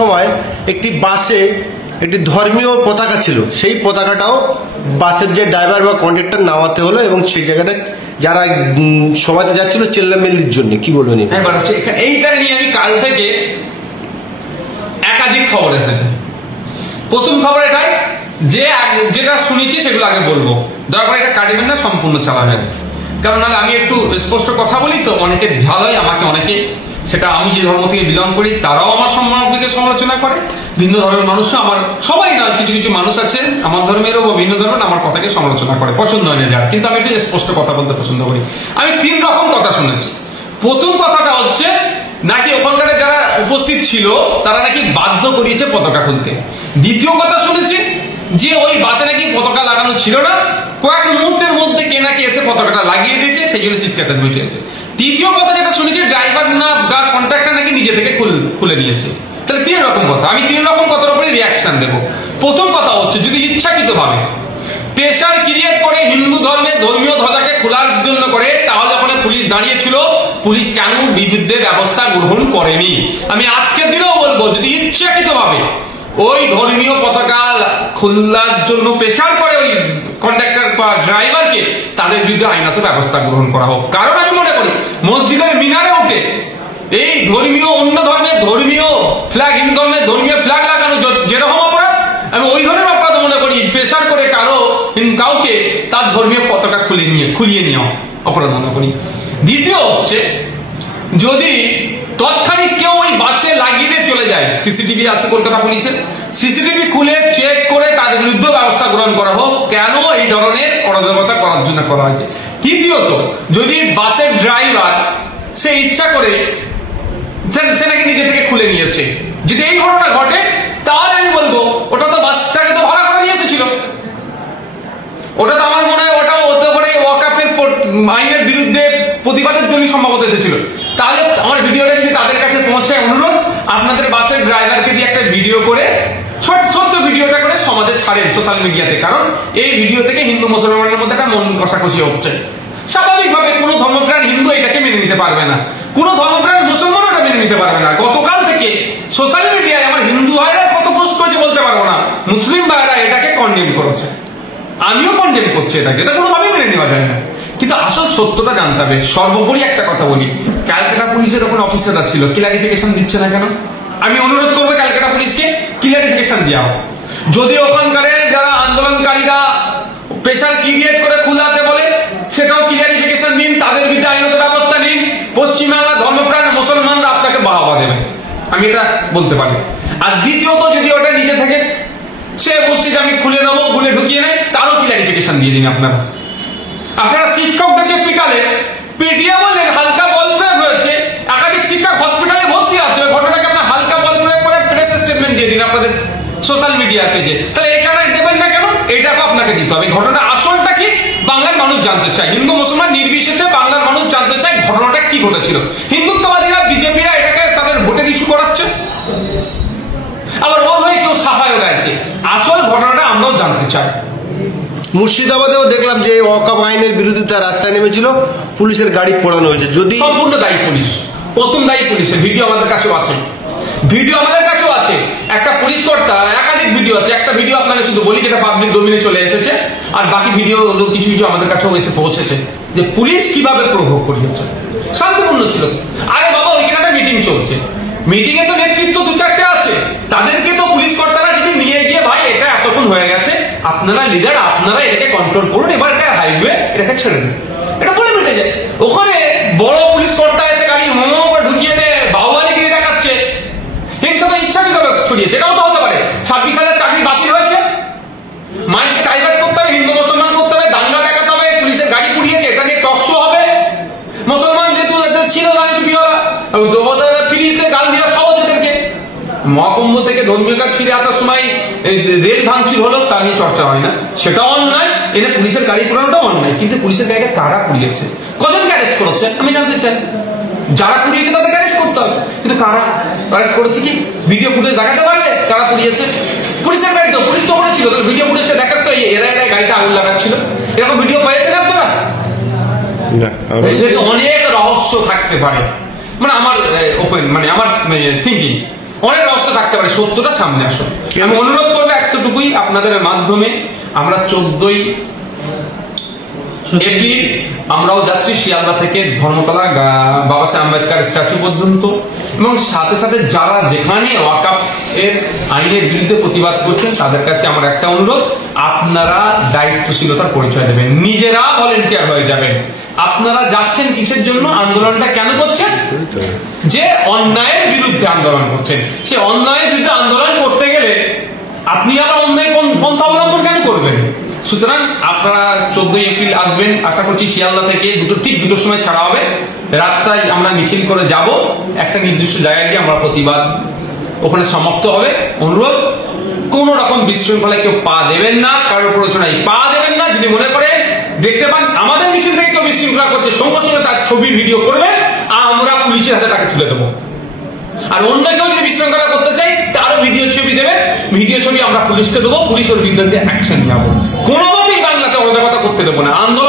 সময় একটি বাসে একটি ধর্মীয় পতাকা ছিল, সেই পতাকাটাও বাসের যে ড্রাইভার বা কন্ডাক্টর নামাতে হলো এবং সেই জায়গাটা যারা সবাইতে যাচ্ছিল চেল্লামেল্লির জন্য। কি বলবেন? এইটা নিয়ে আমি কাল থেকে একাধিক খবর এসেছে। প্রথম খবর এটাই যে যেটা শুনেছি সেগুলো আগে বলবো, দয়া করে এটা কাটবেন না, সম্পূর্ণ চালাবেন, কারণ নাহলে আমি একটু স্পষ্ট কথা বলি তো অনেকে ঝাল হয়, আমাকে অনেকে, সেটা আমি যে ধর্ম থেকে বিলং করি তারাও আমার সম্মানকে সমালোচনা করে, ভিন্ন ধর্মের মানুষও আমার, সবাই না, কিছু কিছু মানুষ আছে আমার ধর্মেরও বা ভিন্ন ধর্মের আমার কথাকে সমালোচনা করে, পছন্দ হয় না যার, কিন্তু আমি একটু স্পষ্ট কথা বলতে পছন্দ করি। আমি তিন রকম কথা শুনেছি। প্রথম কথাটা হচ্ছে নাকি ওখানকার যারা উপস্থিত ছিল তারা নাকি বাধ্য করিয়েছে পতাকা খুলতে। দ্বিতীয় কথা শুনেছি যে ওই বাসে নাকি পতাকা লাগানো ছিল না, কয়েক মুহূর্তের মধ্যে কে নাকি এসে পতাকাটা লাগিয়ে দিয়েছে, সেই জন্য চিৎকার বুঝিয়েছে। তৃতীয় কথা যেটা শুনেছি ড্রাইভার না বা কন্ট্রাক্টর নাকি নিজে থেকে খুলে নিয়েছে। তাহলে তিন রকম কথা, আমি তিন রকম কথার উপরে রিয়াকশন দেবো। প্রথম কথা হচ্ছে যদি ইচ্ছাকৃত ভাবে প্রেশার ক্রিয়েট করে হিন্দু ধর্মের ধর্মীয় ধ্বজাকে খোলার জন্য করে, তাহলে ওখানে পুলিশ দাঁড়িয়েছিল, পুলিশ কেন বিরুদ্ধে ব্যবস্থা গ্রহণ করেনি? আমি আজকের দিনেও বলবো যদি ইচ্ছাকৃত ভাবে ওই ধর্মীয় পতাকা খোলার জন্য প্রেশার করে ওই কন্ডাক্টর বা ড্রাইভারকে, তাদের বিরুদ্ধে আইনত ব্যবস্থা গ্রহণ করা হোক। কারণ আমি মনে করি মসজিদের মিনারে উঠে এই ধর্মীয় অন্য ধর্মের ধর্মীয় ফ্ল্যাগ, হিন্দু ধর্মের ধর্মীয় ফ্ল্যাগ লাগানো যেরকম অপরাধ, আমি ওই ধরনের অপরাধ মনে করি প্রেশার করে কাউকে তার ধর্মীয় পতাকা খুলিয়ে নেওয়া অপরাধ মনে করি। দ্বিতীয় হচ্ছে যদি তৎক্ষণিক কেউ ওই বাসে লাগিয়ে চলে যায়, সিসিটিভি আছে কলকাতা পুলিশের, সিসিটিভি খুলে চেক করে তাদের বিরুদ্ধে ব্যবস্থা গ্রহণ করা হোক, কেন এই ধরনের অরাজকতা করার জন্য করা হয়েছে। তৃতীয়ত যদি বাসের ড্রাইভার সে ইচ্ছা করে সে নাকি নিজে থেকে খুলে নিয়েছে, যদি এই ঘটনা ঘটে তাহলে আমি বলবো ওটা তো বাসটাকে তো ভাড়া করে নিয়ে এসেছিল, ওটা তো আমার মনে হয় ওটা হতে পারে ওয়াকাফের আইনের বিরুদ্ধে প্রতিবাদের জন্য সম্ভবত এসেছিল। তাহলে আমার ভিডিওটা যদি তাদের কাছে পৌঁছায়, অনুরোধ আপনাদের বাসের ড্রাইভারকে দিয়ে একটা ভিডিও করে সত্য ভিডিওটা করে সমাজে ছাড়েন সোশ্যাল মিডিয়াতে, কারণ এই ভিডিও থেকে হিন্দু মুসলমানের মধ্যে একটা মন কষাকষি হচ্ছে। স্বাভাবিকভাবে কোনো ধর্মপ্রাণ হিন্দু এটাকে মেনে নিতে পারবে না, কোনো ধর্মপ্রাণ মুসলমানও এটা মেনে নিতে পারবে না। গতকাল থেকে সোশ্যাল মিডিয়ায় আমার হিন্দু ভাইরা কত পোস্ট করেছে বলতে পারবো না, মুসলিম ভাইরা এটাকে কন্ডেম করেছে, আমিও কন্ডেম করছি এটাকে, এটা কোনোভাবেই মেনে নেওয়া যায় না। কিন্তু আসল সত্যটা জানতে হবে। সর্বোপরি একটা কথা বলি, ক্যালকাটা পুলিশের ওখানে অফিসাররা ছিল, ক্লারিফিকেশন দিচ্ছে না কেন? আমি অনুরোধ করবো ক্যালকাটা পুলিশকে ক্লারিফিকেশন দেওয়া। যদি ওখানকার যারা আন্দোলনকারীরা প্রেশার ক্রিয়েট করে খুলাতে বলে, সেটাও ক্লারিফিকেশন দিন, তাদের বিরুদ্ধে আইনত ব্যবস্থা নিন। পশ্চিমবাংলা ধর্মপ্রাণ মুসলমানরা আপনাকে বাহবা দেবে, আমি এটা বলতে পারি। আর দ্বিতীয়ত যদি ওটা নিজে থেকে সে বলছে যে আমি খুলে নেবো, খুলে ঢুকিয়ে নেয়, তারও ক্লারিফিকেশন দিয়ে দিন। আপনারা শিক্ষকদেরকে পিটিয়ে বললেন হালকা বল প্রয়োগ হয়েছে, একাধিক শিক্ষক হসপিটালে ভর্তি আছে, ঘটনাকে আপনার হালকা বল প্রয়োগ করে প্রেস স্টেটমেন্ট দিয়ে দিন আপনাদের সোশ্যাল মিডিয়া পেজে। তাহলে এখানে দেবেন না কেন? এটাকে আপনাকে দিতে হবে। ঘটনা আসলটা কি বাংলার মানুষ জানতে চায়, হিন্দু মুসলমান নির্বিশেষে বাংলার মানুষ জানতে চায় ঘটনাটা কি ঘটেছিল। হিন্দুত্ববাদীরা বিজেপিরা এটাকে তাদের ভোটের ইস্যু করাচ্ছে, আবার ও হয়ে কেউ সাফাইও গেছে, আসল ঘটনাটা আমরাও জানতে চাই। মুর্শিদাবাদেও দেখলাম যে ওয়াকফ আইনের বিরোধিতা রাস্তায় নেমেছিল, পুলিশের গাড়ি পোড়ানো হয়েছে। যদি সম্পূর্ণ দায়ী পুলিশ, প্রথম দায়ী পুলিশের ভিডিও আমাদের কাছেও আছে, একটা পুলিশ কর্তা, একাধিক ভিডিও আছে। একটা ভিডিও আপনাকে শুধু বলি যেটা পাবলিক ডোমিনে চলে এসেছে, আর বাকি ভিডিও কিছু কিছু আমাদের কাছেও এসে পৌঁছেছে যে পুলিশ কিভাবে প্রভোগ করিয়েছে। শান্তিপূর্ণ ছিল। আরে বাবা ওইখানে একটা মিটিং চলছে, মিটিং এ তো নেতৃত্ব দু চারটে আছে, তাদেরকে তো পুলিশ কর্তারা যদি নিয়ে গিয়ে ভাই এটা এতক্ষণ হয়ে গেছে, আপনারা লিডার, আপনারা এটাকে কন্ট্রোল করুন, এবার এটা হাইওয়ে, এটাকে ছেড়ে দিন, এটা বলে মিটে যায়। ওখানে বড় পুলিশ কর্তা এসে গাড়ি ঢুকিয়ে দেয়, বাহুবালিগিরি দেখাচ্ছে, হিংসাটা ইচ্ছাকৃতভাবে ছড়িয়েছে। এটাও তো হতে পারে 26,000 চাকরি বাতিল হয়েছে, মাইকে ডাইভার্ট করতে হবে, হিন্দু মুসলমান করতে হবে, দাঙ্গা দেখাতে হবে, পুলিশের গাড়ি পুড়িয়েছে, এটা নিয়ে টক শো হবে। মুসলমান যেহেতু ছিল ফিরিতে গাল দেওয়া সহজ এদেরকে। মহাকুম্ভ থেকে ধর্মীয় কাজ ফিরে আসার সময় রেল ভাঙচুর হলো, তা নিয়ে চর্চা হয় না, সেটাও অন্যায়। এনে পুলিশের গাড়ি পুরানোটাও অন্যায়, কিন্তু পুলিশের গাড়িটা কারা পুড়িয়েছে, কজনকে অ্যারেস্ট করেছে আমি জানতে চাই। যারা পুড়িয়েছে তাদেরকে অ্যারেস্ট করতে হবে, কিন্তু কারা অ্যারেস্ট করেছে কি ভিডিও ফুটেজ দেখাতে পারবে কারা পুড়িয়েছে? পুলিশের গাড়ি তো, পুলিশ তো করেছিল, তাহলে ভিডিও ফুটেজটা দেখার তো এরা গাড়িটা আগুন লাগাচ্ছিল, এরকম ভিডিও পেয়েছেন আপনারা? অনেক রহস্য থাকতে পারে, মানে আমার ওপেন, মানে আমার থিঙ্কিং অনেক রহস্য থাকতে পারে, সত্যটা সামনে আসুন। আমি অনুরোধ করবো এতটুকুই আপনাদের মাধ্যমে, আমরা 14ই এপ্রিল আমরাও যাচ্ছি শিয়ালদা থেকে ধর্মতলা বাবা সাহেব আম্বেদকর স্ট্যাচু পর্যন্ত, এবং সাথে সাথে যারা যেখানে ওয়াকফ এর আইনের বিরুদ্ধে প্রতিবাদ করছেন তাদের কাছে আমার একটা অনুরোধ, আপনারা দায়িত্বশীলতার পরিচয় দেবেন, নিজেরা ভলেন্টিয়ার হয়ে যাবেন। আপনারা যাচ্ছেন কিসের জন্য, আন্দোলনটা কেন করছেন? যে অন্যায়ের বিরুদ্ধে আন্দোলন করছেন। সে অন্যায়ের বিরুদ্ধে আন্দোলন করতে গেলে আপনি আবার অন্যায় পন্থা অবলম্বন কেন করবেন? সুতরাং আপনারা 14ই এপ্রিল আসবেন, আশা করছি শিয়ালদা থেকে ঠিক দুটোর সময় ছাড়া হবে, রাস্তায় আমরা মিছিল করে যাব, একটা নির্দিষ্ট জায়গায় গিয়ে আমরা প্রতিবাদ ওখানে সমাপ্ত হবে। অনুরোধ, কোন রকম বিশৃঙ্খলায় কেউ পা দেবেন না, কারোর প্ররোচনায় পা দেবেন না। যদি মনে করেন দেখতে পান আমাদের মিছিল থেকে কেউ বিশৃঙ্খলা করছে, সঙ্গে সঙ্গে তার ছবি ভিডিও করবেন, আমরা পুলিশের হাতে তাকে তুলে দেবো। আর অন্য কেউ যদি বিশৃঙ্খলা করতে চাই তারও ভিডিও ছবি দেবেন, ভিডিও ছবি আমরা পুলিশকে দেবো, পুলিশের বিরুদ্ধে অ্যাকশন নেবো। কোনোভাবেই বাংলাতে অরাজকতা করতে দেবো না। আন্দোলন